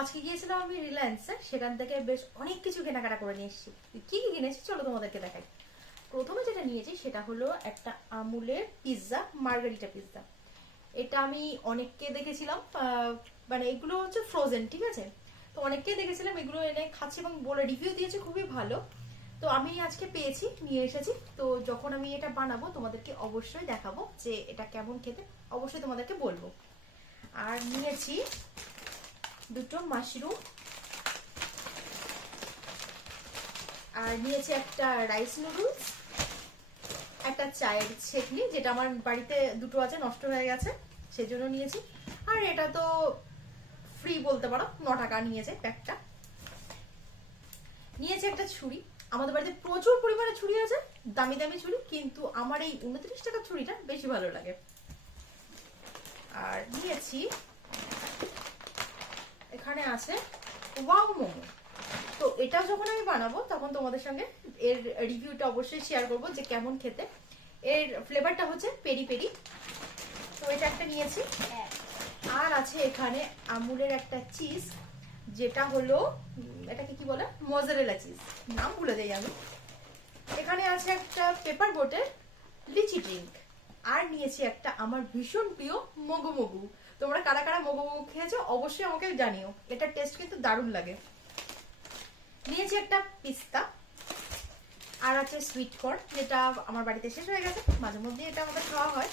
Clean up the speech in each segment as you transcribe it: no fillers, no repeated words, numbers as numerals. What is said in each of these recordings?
আজকে গিয়েছিলাম আমি রিলায়েন্সে, সেখান থেকে বেশ অনেক কিছু কেনাকাটা করে নিয়ে এসেছি। কি কি কিনেছি চলো তোমাদেরকে দেখাই। প্রথমে যেটা নিয়েছি সেটা হলো একটা আমুলের পিৎজা, মার্গারিটা পিৎজা। এটা আমি অনেককে দেখেছিলাম, মানে এগুলো হচ্ছে ফ্রোজেন, ঠিক আছে। তো অনেককে দেখেছিলাম এগুলো এনে খাচ্ছে এবং বলে রিভিউ দিয়েছে খুবই ভালো। তো আমি আজকে পেয়েছি, নিয়ে এসেছি। তো যখন আমি এটা বানাবো তোমাদেরকে অবশ্যই দেখাবো যে এটা কেমন খেতে, অবশ্যই তোমাদেরকে বলবো। আর নিয়েছি দুটো মাশরুম, আর নিয়েছি একটা রাইস নুডলস, একটা চায়ের ছেকনি, যেটা আমার বাড়িতে দুটো আছে, নষ্ট হয়ে গেছে সেই জন্য নিয়েছি। আর এটা তো ফ্রি বলতে পারো, 9 টাকা নিয়েছে প্যাকটা। নিয়েছি একটা ছুরি, আমাদের বাড়িতে প্রচুর পরিমাণে ছুরি আছে, দামি দামি ছুরি, কিন্তু আমার এই 29 টাকার ছুরিটা বেশি ভালো লাগে। আর নিয়েছি, এখানে আছে ওয়াও মোমো। তো এটা যখন আমি বানাবো তখন তোমাদের সঙ্গে এর রিভিউটা অবশ্যই শেয়ার করবো যে কেমন খেতে। এর ফ্লেভারটা হচ্ছে পেরি পেরি। তো এটা একটা নিয়েছি। আর আছে এখানে আমুলের একটা চিজ, যেটা হলো এটাকে কি বলে, মজারেলা চিজ, নাম ভুলে যাই আমি। এখানে আছে একটা পেপার বোটের লিচি ড্রিঙ্ক। আর নিয়েছি একটা আমার ভীষণ প্রিয় মগু মগু। তোমরা কারা কারা মগু মগু খেয়েছো অবশ্যই আমাকে জানিও, এটার টেস্ট কিন্তু দারুণ লাগে। নিয়েছি একটা পিস্তা। আর আছে সুইট কর্ন, যেটা আমার বাড়িতে শেষ হয়ে গেছে, মাঝে মধ্যে এটা আমাদের খাওয়া হয়।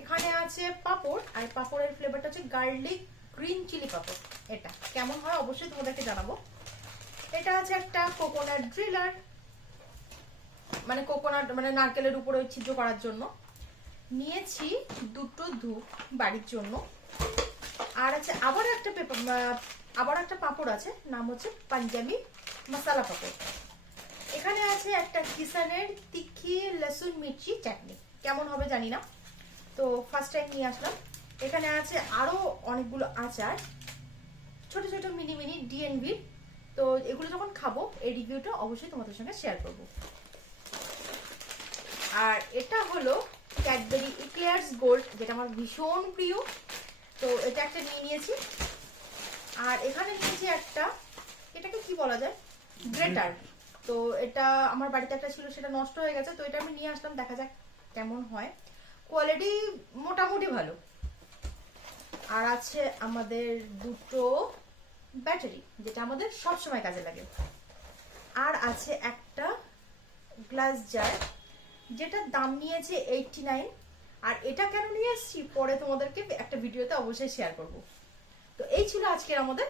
এখানে আছে পাপড়, আর পাপড়ের ফ্লেভারটা হচ্ছে গার্লিক গ্রিন চিলি পাপড়। এটা কেমন হয় অবশ্যই তোমাদেরকে জানাবো। এটা আছে একটা কোকোনাট ড্রিলার, মানে কোকোনাট মানে নারকেলের উপরে ছিদ্র করার জন্য। নিয়েছি দুটো ধূপ বাড়ির জন্য। আর আছে আবার একটা আবার একটা পাপড় আছে, নাম হচ্ছে পাঞ্জাবি মশালা পাপড়। এখানে আছে একটা কিষানের তিখি লসুন মির্চি চাটনি, কেমন হবে জানি না, তো ফার্স্ট টাইম নিয়ে আসলাম। এখানে আছে আরো অনেকগুলো আচার, ছোট ছোট মিনি মিনি ডিএনভি। তো এগুলো যখন খাবো এই রিভিউটা অবশ্যই তোমাদের সঙ্গে শেয়ার করব। আর এটা হলো ক্যাডবেরি ইক্লেয়ার্স গোল্ড, যেটা আমার ভীষণ প্রিয়। তো এটা একটা নিয়ে নিয়েছি। আর এখানে নিয়েছি একটা, এটাকে কি বলা যায়, গ্রেটার। তো এটা আমার বাড়িতে একটা ছিল, সেটা নষ্ট হয়ে গেছে, তো এটা আমি নিয়ে আসলাম, দেখা যাক কেমন হয়। কোয়ালিটি মোটামুটি ভালো। আর আছে আমাদের দুটো ব্যাটারি, যেটা আমাদের সবসময় কাজে লাগে। আর আছে একটা গ্লাস জার, যেটার দাম নিয়েছে 89। আর এটা কেন নিয়ে এসেছি পরে তোমাদেরকে একটা ভিডিওতে অবশ্যই শেয়ার করব। তো এই ছিল আজকের আমাদের